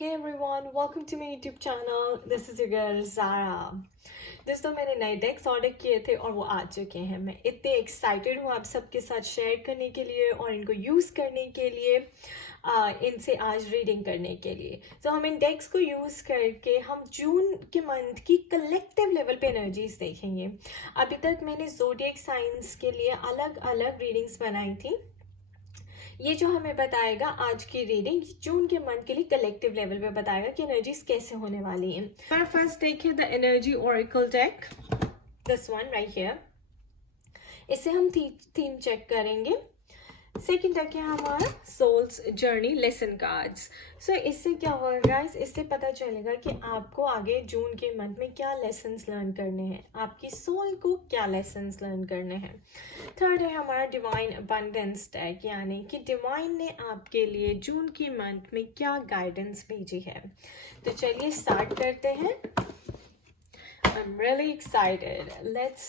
Hey everyone, welcome to my YouTube channel. This is your girl Zara. दोस्तों मैंने नए डेक्स order किए थे और वो आ चुके हैं. मैं इतने एक्साइटेड हूँ आप सबके साथ शेयर करने के लिए और इनको यूज़ करने के लिए, इनसे आज रीडिंग करने के लिए. तो हम इन डेक्स को यूज़ करके हम जून के मंथ की कलेक्टिव लेवल पे एनर्जीज देखेंगे. अभी तक मैंने ज़ोडिएक साइंस के लिए अलग अलग रीडिंग्स बनाई थी. ये जो हमें बताएगा आज की रीडिंग जून के मंथ के लिए कलेक्टिव लेवल पे बताएगा कि एनर्जीज कैसे होने वाली हैं. हमारा फर्स्ट डेक है the energy Oracle deck, this one right here. इससे हम थीम चेक करेंगे. सेकेंड डेक है हमारा सोल्स जर्नी लेसन कार्ड्स. सो इससे क्या होगा गाइस, इससे पता चलेगा कि आपको आगे जून के मंथ में क्या लेसन्स लर्न करने हैं, आपकी सोल को क्या लेसन्स लर्न करने हैं. थर्ड है हमारा डिवाइन अबंडेंस डेक, यानी कि डिवाइन ने आपके लिए जून के मंथ में क्या गाइडेंस भेजी है. तो चलिए स्टार्ट करते हैं. I am really excited. Let's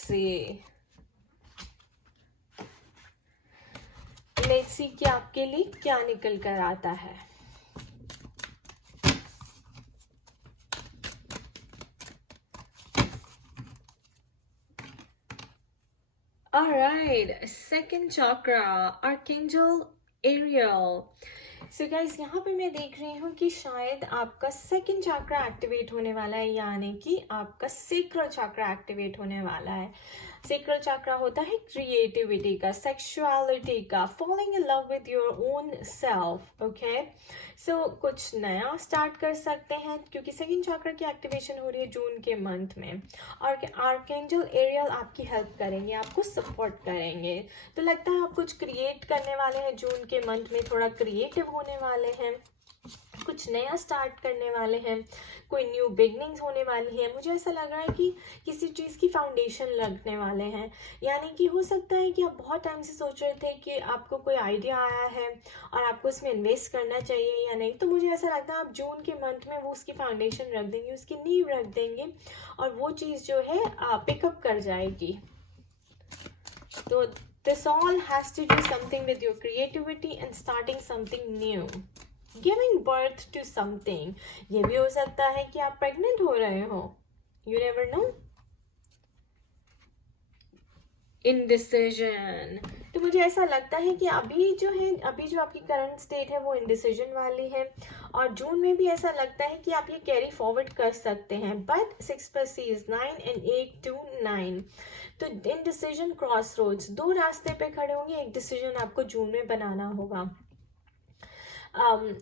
see कि आपके लिए क्या निकल कर आता है. Alright, second chakra, Archangel Ariel. So guys यहाँ पे मैं देख रही हूँ कि शायद आपका सेकंड चक्रा एक्टिवेट होने वाला है, यानी कि आपका सेक्रल चक्रा एक्टिवेट होने वाला है. सेक्रल चक्रा होता है क्रिएटिविटी का, सेक्सुअलिटी का, falling in love with your own self. Okay, so कुछ नया स्टार्ट कर सकते हैं क्योंकि सेकंड चक्रा की एक्टिवेशन हो रही है जून के मंथ में. और आर्कएंजल एरियल आपकी हेल्प करेंगे, आपको सपोर्ट करेंगे. तो लगता है आप कुछ क्रिएट करने वाले हैं जून के मंथ में, थोड़ा क्रिएटिव होने वाले हैं, कुछ नया स्टार्ट करने वाले हैं, कोई न्यू बिगनिंग्स होने वाली है. मुझे ऐसा लग रहा है कि किसी चीज़ की फाउंडेशन लगने वाले हैं, यानी कि हो सकता है कि आप बहुत टाइम से सोच रहे थे कि आपको कोई आइडिया आया है और आपको इसमें इन्वेस्ट करना चाहिए या नहीं. तो मुझे ऐसा लगता है आप जून के मंथ में वो उसकी फाउंडेशन रख देंगे, उसकी नींव रख देंगे और वो चीज़ जो है पिकअप कर जाएगी. तो this all has to do something with your creativity and starting something new, giving birth to something. ये भी हो सकता है कि आप प्रेग्नेंट हो रहे हो, you never know. इनडिसीजन. तो मुझे ऐसा लगता है कि अभी जो आपकी करंट स्टेट है वो इनडिसीजन वाली है और जून में भी ऐसा लगता है कि आप ये कैरी फॉरवर्ड कर सकते हैं. But 6+6 9 and 8 to 9. तो इनडिसीजन क्रॉस रोड्स, दो रास्ते पे खड़े होंगे, एक डिसीजन आपको जून में बनाना होगा.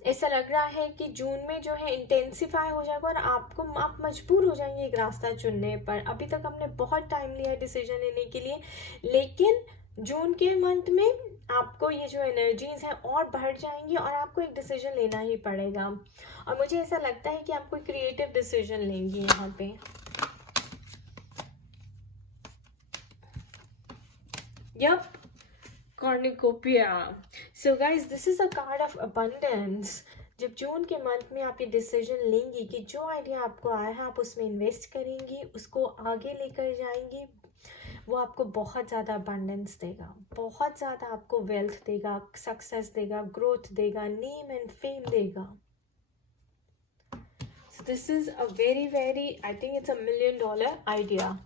ऐसा लग रहा है कि जून में जो है इंटेंसिफाई हो जाएगा और आप मजबूर हो जाएंगे एक रास्ता चुनने पर. अभी तक हमने बहुत टाइम लिया है डिसीजन लेने के लिए, लेकिन जून के मंथ में आपको ये जो एनर्जीज हैं और बढ़ जाएंगी और आपको एक डिसीजन लेना ही पड़ेगा. और मुझे ऐसा लगता है कि आप कोई क्रिएटिव डिसीजन लेंगी यहाँ पे. Yup, Cornucopia. So guys, this is a card of abundance. जब जून के मंथ में आप ये डिसीजन लेंगी कि जो आइडिया आपको आया है आप उसमें इन्वेस्ट करेंगी, उसको आगे लेकर जाएंगी, वो आपको बहुत ज़्यादा अबंडेंस देगा, बहुत ज़्यादा आपको वेल्थ देगा, सक्सेस देगा, ग्रोथ देगा, नेम एंड फेम देगा. So this is a very I think it's $1 million idea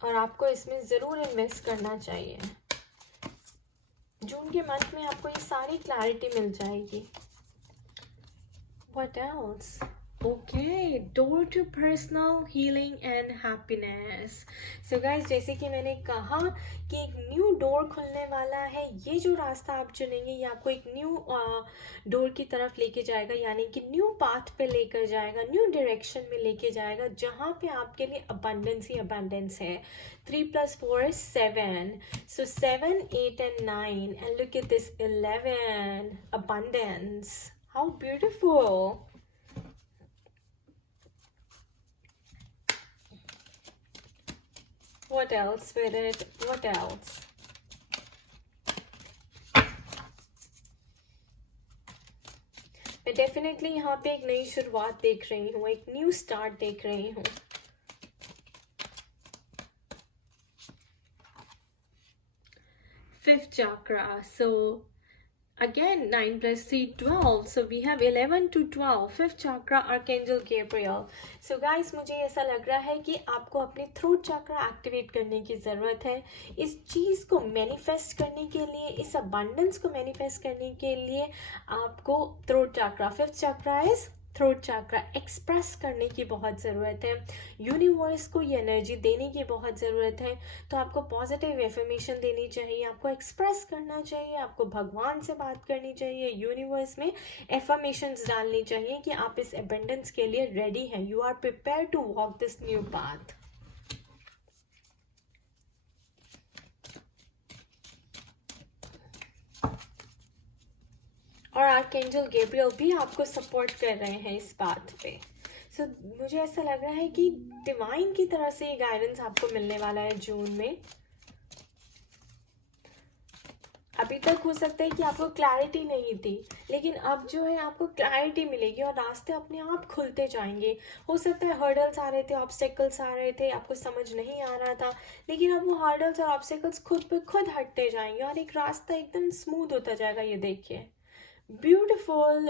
और आपको इसमें ज़रूर इन्वेस्ट करना चाहिए. जून के मंथ में आपको ये सारी क्लैरिटी मिल जाएगी. What else? Okay, door to personal healing and happiness. So guys, जैसे कि मैंने कहा कि एक न्यू डोर खुलने वाला है. ये जो रास्ता आप चुनेंगे ये आपको एक न्यू डोर की तरफ लेके जाएगा, यानी कि न्यू पाथ पे लेकर जाएगा, न्यू डायरेक्शन में लेके जाएगा, जहाँ पे आपके लिए अबंडेंस ही अबंडेंस है. 3+4 is 7. So 7, 8 and 9. And look at this 11. Abundance. How beautiful. What else with it? What else? मैं डेफिनेटली यहाँ पे एक नई शुरुआत देख रही हूँ, एक न्यू स्टार्ट देख रही हूँ. Fifth chakra. So Again, 9 plus 3, 12. So we have 11 to 12. Fifth chakra, Archangel Gabriel. So guys, मुझे ऐसा लग रहा है कि आपको अपने थ्रोट चक्रा एक्टिवेट करने की ज़रूरत है. इस चीज़ को मैनिफेस्ट करने के लिए, इस अबंडेंस को मैनिफेस्ट करने के लिए आपको throat chakra, fifth chakra is throat chakra, express करने की बहुत ज़रूरत है. यूनिवर्स को ये एनर्जी देने की बहुत ज़रूरत है. तो आपको पॉजिटिव एफर्मेशन देनी चाहिए, आपको एक्सप्रेस करना चाहिए, आपको भगवान से बात करनी चाहिए, यूनिवर्स में एफर्मेशंस डालनी चाहिए कि आप इस एबंडेंस के लिए रेडी हैं. You are prepare to walk this new path. और आर्कएंजल गैब्रियल भी आपको सपोर्ट कर रहे हैं इस बात पे. सो मुझे ऐसा लग रहा है कि डिवाइन की तरफ से ये गाइडेंस आपको मिलने वाला है जून में. अभी तक हो सकता है कि आपको क्लैरिटी नहीं थी, लेकिन अब जो है आपको क्लैरिटी मिलेगी और रास्ते अपने आप खुलते जाएंगे. हो सकता है हर्डल्स आ रहे थे, ऑब्स्टेकल्स आ रहे थे, आपको समझ नहीं आ रहा था, लेकिन अब वो हर्डल्स और ऑब्स्टेकल्स खुद पे खुद हटते जाएंगे और एक रास्ता एकदम स्मूथ होता जाएगा. ये देखिए, beautiful,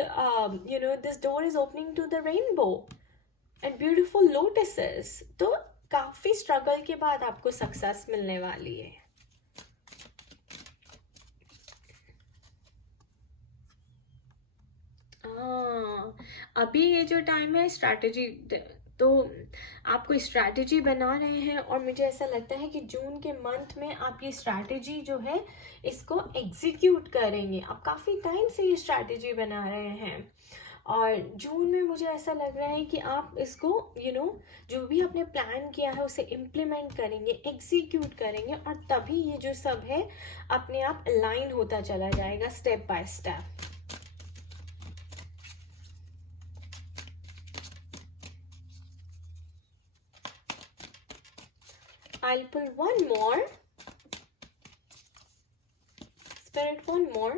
this door is opening to the rainbow and beautiful lotuses. तो काफी स्ट्रगल के बाद आपको सक्सेस मिलने वाली है. अभी ये जो टाइम है स्ट्रैटेजी, तो आपको स्ट्रैटेजी बना रहे हैं और मुझे ऐसा लगता है कि जून के मंथ में आप ये स्ट्रैटेजी जो है इसको एग्जीक्यूट करेंगे. आप काफ़ी टाइम से ये स्ट्रैटेजी बना रहे हैं और जून में मुझे ऐसा लग रहा है कि आप इसको जो भी आपने प्लान किया है उसे इम्प्लीमेंट करेंगे, एग्जीक्यूट करेंगे और तभी ये जो सब है अपने आप अलाइन होता चला जाएगा step by step. I'll pull one more. Spirit, one more.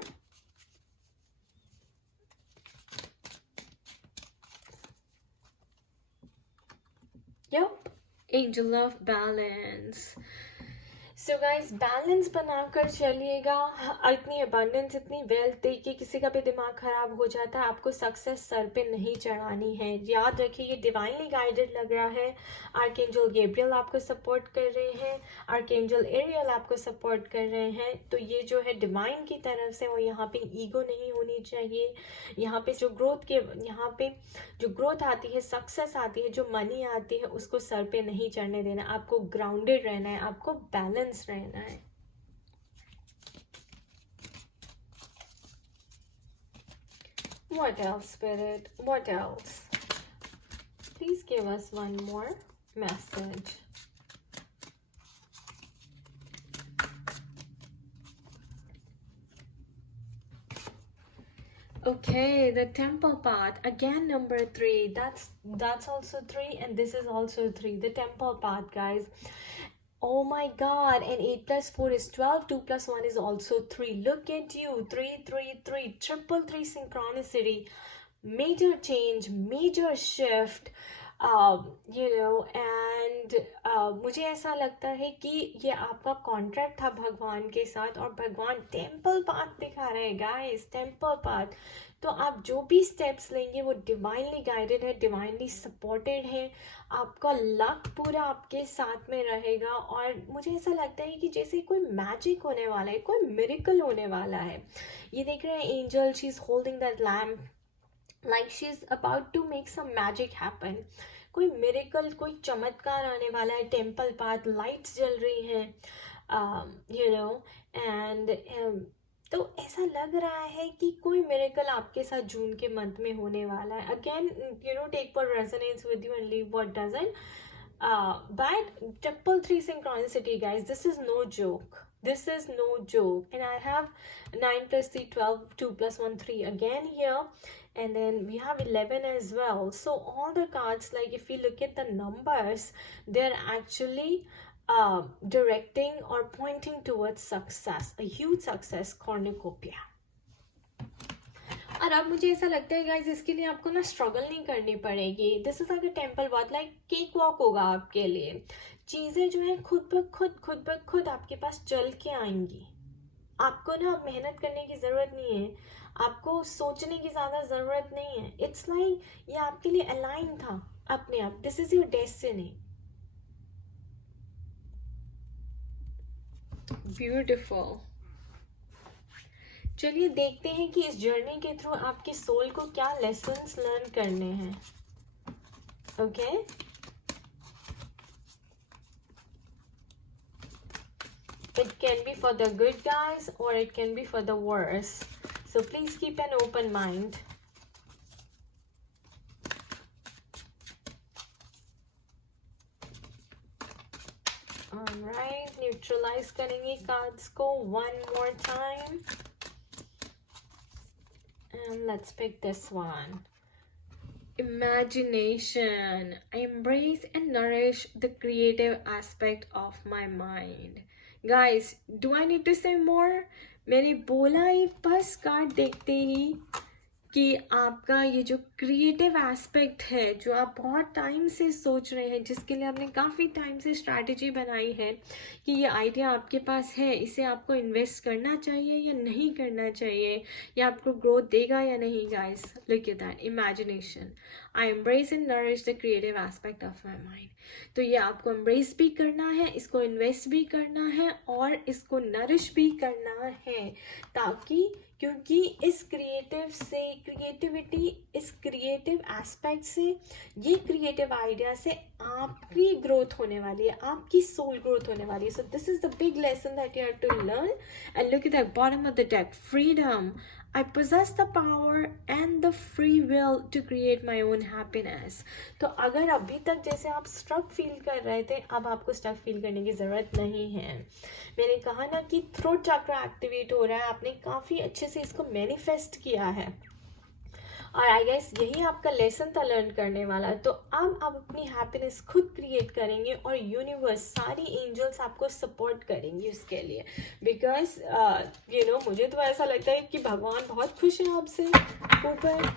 Yep, Angel of Balance. So guys, balance बनाकर चलिएगा. इतनी अबंडेंस, इतनी वेल्थ देख के किसी का भी दिमाग खराब हो जाता है. आपको सक्सेस सर पे नहीं चढ़ानी है. याद रखिए, ये डिवाइनली गाइडेड लग रहा है. आर्कएंजल गैब्रियल आपको सपोर्ट कर रहे हैं, आर्कएंजल एरियल आपको सपोर्ट कर रहे हैं. तो ये जो है डिवाइन की तरफ से, और यहाँ पे ईगो नहीं होनी चाहिए. यहाँ पे जो ग्रोथ आती है, सक्सेस आती है, जो मनी आती है, उसको सर पे नहीं चढ़ने देना. आपको ग्राउंडेड रहना है, आपको बैलेंस रहना है. What else, Spirit? What else? Please give us one more message. Okay, the temple path again, number 3. That's also 3, and this is also 3. The temple path, guys. Oh my God! And 8 plus 4 is 12. 2 plus 1 is also 3. Look at you, 3, 3, 3, triple 3 synchronicity, major change, major shift. And मुझे ऐसा लगता है कि ये आपका contract था भगवान के साथ, और भगवान टेम्पल पाथ दिखा रहे हैं गाइस, टेम्पल पाथ. तो आप जो भी स्टेप्स लेंगे वो डिवाइनली गाइडेड है, डिवाइनली सपोर्टेड है. आपका लक पूरा आपके साथ में रहेगा और मुझे ऐसा लगता है कि जैसे कोई मैजिक होने वाला है, कोई मिरेकल होने वाला है. ये देख रहे हैं angel, she is holding that lamp like she's about to make some magic happen. कोई मिरेकल, कोई चमत्कार आने वाला है. टेम्पल पाथ, लाइट्स जल रही हैं, एंड तो ऐसा लग रहा है कि कोई मिरेकल आपके साथ जून के मंथ में होने वाला है. Again take for resonance with you and leave what doesn't. But triple 3 synchronicity, guys, this is no joke. This is no joke. And I have 9 plus 3, 12, 2 plus 1, 3 again here. And then we have 11 as well. So all the cards, like if you look at the numbers, they're actually directing or pointing towards success, a huge success, cornucopia. और अब मुझे ऐसा लगता है guys, इसके लिए आपको ना स्ट्रगल नहीं करनी पड़ेगी. This is like a temple walk, like cake walk होगा आपके लिए. चीज़ें जो है खुद ब खुद आपके पास चल के आएंगी. आपको ना मेहनत करने की ज़रूरत नहीं है, आपको सोचने की ज़्यादा ज़रूरत नहीं है. इट्स लाइक ये आपके लिए अलाइन था अपने आप. This is your destiny. Beautiful. चलिए देखते हैं कि इस जर्नी के थ्रू आपकी सोल को क्या लेसन्स लर्न करने हैं. Okay It can be for the good guys or it can be for the worse. So please keep an open mind. Alright, neutralize करेंगे cards को one more time. And let's pick this one. Imagination. I embrace and nourish the creative aspect of my mind. Guys, do I need to say more? मैंने बोला ही बस card देखते ही कि आपका ये जो क्रिएटिव एस्पेक्ट है, जो आप बहुत टाइम से सोच रहे हैं, जिसके लिए आपने काफ़ी टाइम से स्ट्रैटेजी बनाई है कि ये आइडिया आपके पास है, इसे आपको इन्वेस्ट करना चाहिए या नहीं करना चाहिए, या आपको ग्रोथ देगा या नहीं. Guys, look at that imagination. I embrace and nourish the creative aspect of my mind. तो ये आपको एम्ब्रेस भी करना है, इसको इन्वेस्ट भी करना है और इसको नरिश भी करना है, ताकि क्योंकि इस क्रिएटिव से, क्रिएटिविटी, इस क्रिएटिव एस्पेक्ट से, ये क्रिएटिव आइडिया से आपकी ग्रोथ होने वाली है, आपकी सोल ग्रोथ होने वाली है. So this is the big lesson that you have to learn. And look at the bottom of the deck. Freedom. I possess the power and the free will to create my own happiness. तो अगर अभी तक जैसे आप struck feel कर रहे थे, अब आपको स्ट्रक फील करने की ज़रूरत नहीं है. मैंने कहा ना कि थ्रोट चक्र एक्टिवेट हो रहा है, आपने काफ़ी अच्छे से इसको मैनिफेस्ट किया है, और आई गेस यही आपका लेसन था लर्न करने वाला. तो अब आप अपनी हैप्पीनेस खुद क्रिएट करेंगे और यूनिवर्स, सारी एंजल्स आपको सपोर्ट करेंगी उसके लिए. बिकॉज यू नो, मुझे तो ऐसा लगता है कि भगवान बहुत खुश है आपसे ऊपर,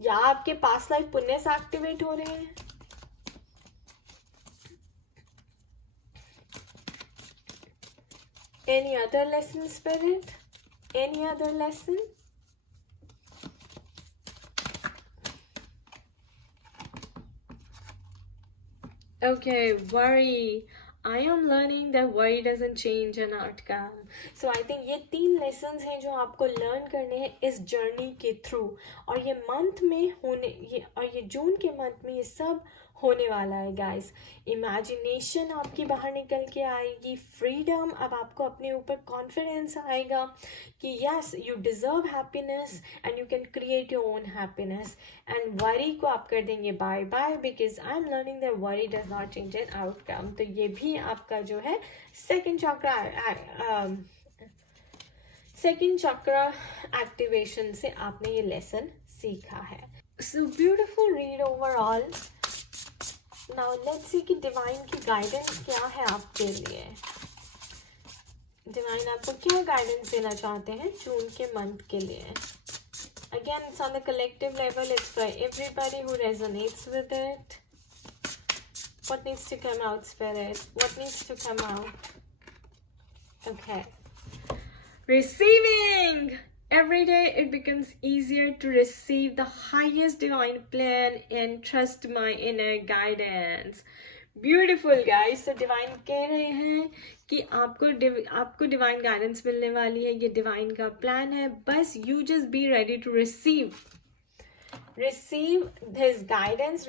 या आपके पास्ट लाइफ पुण्य से एक्टिवेट हो रहे हैं. Any other lesson spirit? Any other lesson? Okay, worry. I am learning that worry doesn't change an outcome. So I think ये 3 lessons हैं जो आपको learn करने हैं इस journey के through. और ये month में होने, ये जून के month में ये सब होने वाला है गाइस. इमेजिनेशन आपकी बाहर निकल के आएगी. फ्रीडम, अब आपको अपने ऊपर कॉन्फिडेंस आएगा कि yes, you deserve happiness and you can create your own happiness. And worry को आप कर देंगे bye bye, because I am learning that worry does not change an outcome. तो ये भी आपका जो है सेकेंड चक्र एक्टिवेशन से आपने ये लेसन सीखा है. So beautiful read overall. Now let's see कि डिवाइन की गाइडेंस क्या है आपके लिए. डिवाइन आपको क्या गाइडेंस देना चाहते हैं जून के मंथ के लिए. Again, it's on the collective level. It's for everybody who resonates with it. What needs to come out, Spirit? What needs to come out? Okay. Receiving! Every day it becomes easier to receive the highest divine plan and trust my inner guidance. Beautiful guys. So divine कह रहे हैं कि आपको divine guidance मिलने वाली है. ये divine का प्लान है. बस you just be ready to receive his guidance.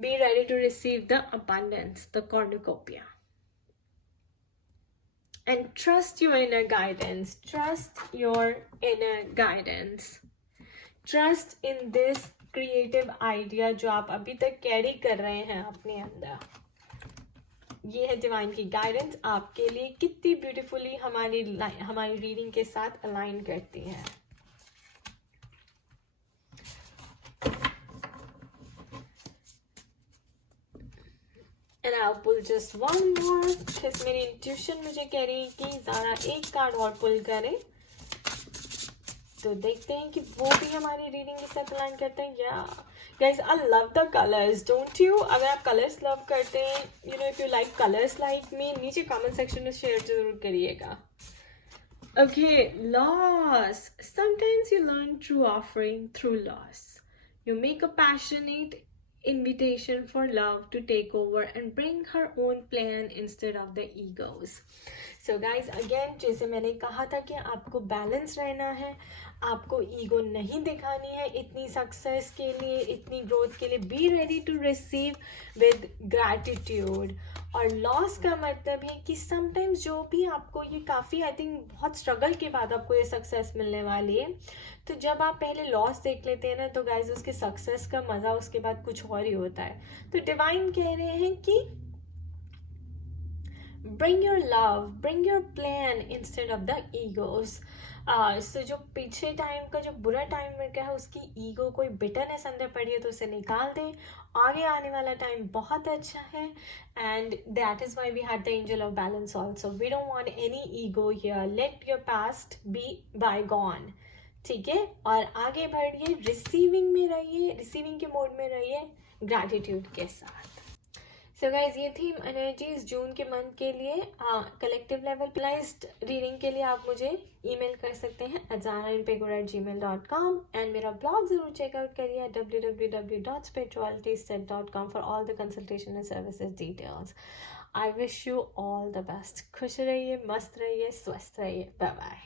Be ready to receive the abundance, the cornucopia. And trust your inner guidance. Trust your inner guidance. Trust in this creative idea जो आप अभी तक carry कर रहे हैं अपने अंदर. ये है डिवाइन की गाइडेंस आपके लिए. कितनी ब्यूटीफुली हमारी रीडिंग के साथ अलाइन करती है. And I'll pull just one more. because मेरी इंट्यूशन मुझे कह रही है कि ज़रा एक कार्ड और पुल करें. तो देखते हैं कि वो भी हमारी रीडिंग के साथ अलाइन करते हैं. या Guys, I love the colors, don't you? अगर आप colors love करते हैं, you know, if you like colors like me, नीचे comment section में share जरूर करिएगा. Okay, loss. Sometimes you learn true offering through loss. You make a passionate invitation for love to take over and bring her own plan instead of the egos. So guys, again, जैसे मैंने कहा था कि आपको balance रहना है, आपको ego नहीं दिखानी है इतनी सक्सेस के लिए, इतनी ग्रोथ के लिए. Be ready to receive with gratitude. और लॉस का मतलब है कि समटाइम्स जो भी आपको ये काफ़ी आई थिंक बहुत स्ट्रगल के बाद आपको ये सक्सेस मिलने वाली है, तो जब आप पहले लॉस देख लेते हैं ना, तो गाइज उसके सक्सेस का मज़ा उसके बाद कुछ और ही होता है. तो डिवाइन कह रहे हैं कि bring your love, bring your plan instead of the egos. So जो पीछे टाइम का जो बुरा टाइम मिल गया है, उसकी ईगो कोई बिटरनेस अंदर पड़ी है तो उसे निकाल दें. आगे आने वाला टाइम बहुत अच्छा है. And that is why we had the angel of balance also. We don't want any ego here. Let your past be bygone. ठीक है, और आगे बढ़िए, रिसीविंग में रहिए, रिसीविंग के मोड में रहिए ग्रैटिट्यूड के साथ. सो गाइज, ये थी एनर्जीज जून के मंथ के लिए. कलेक्टिव लेवल प्लाइज्ड रीडिंग के लिए आप मुझे ईमेल कर सकते हैं azanainpegura@gmail.com. एंड मेरा ब्लॉग जरूर चेकआउट करिए www.spiritualityset.com for all the consultation and services details. I wish you all the best. खुश रहिए, मस्त रहिए, स्वस्थ रहिए. Bye bye.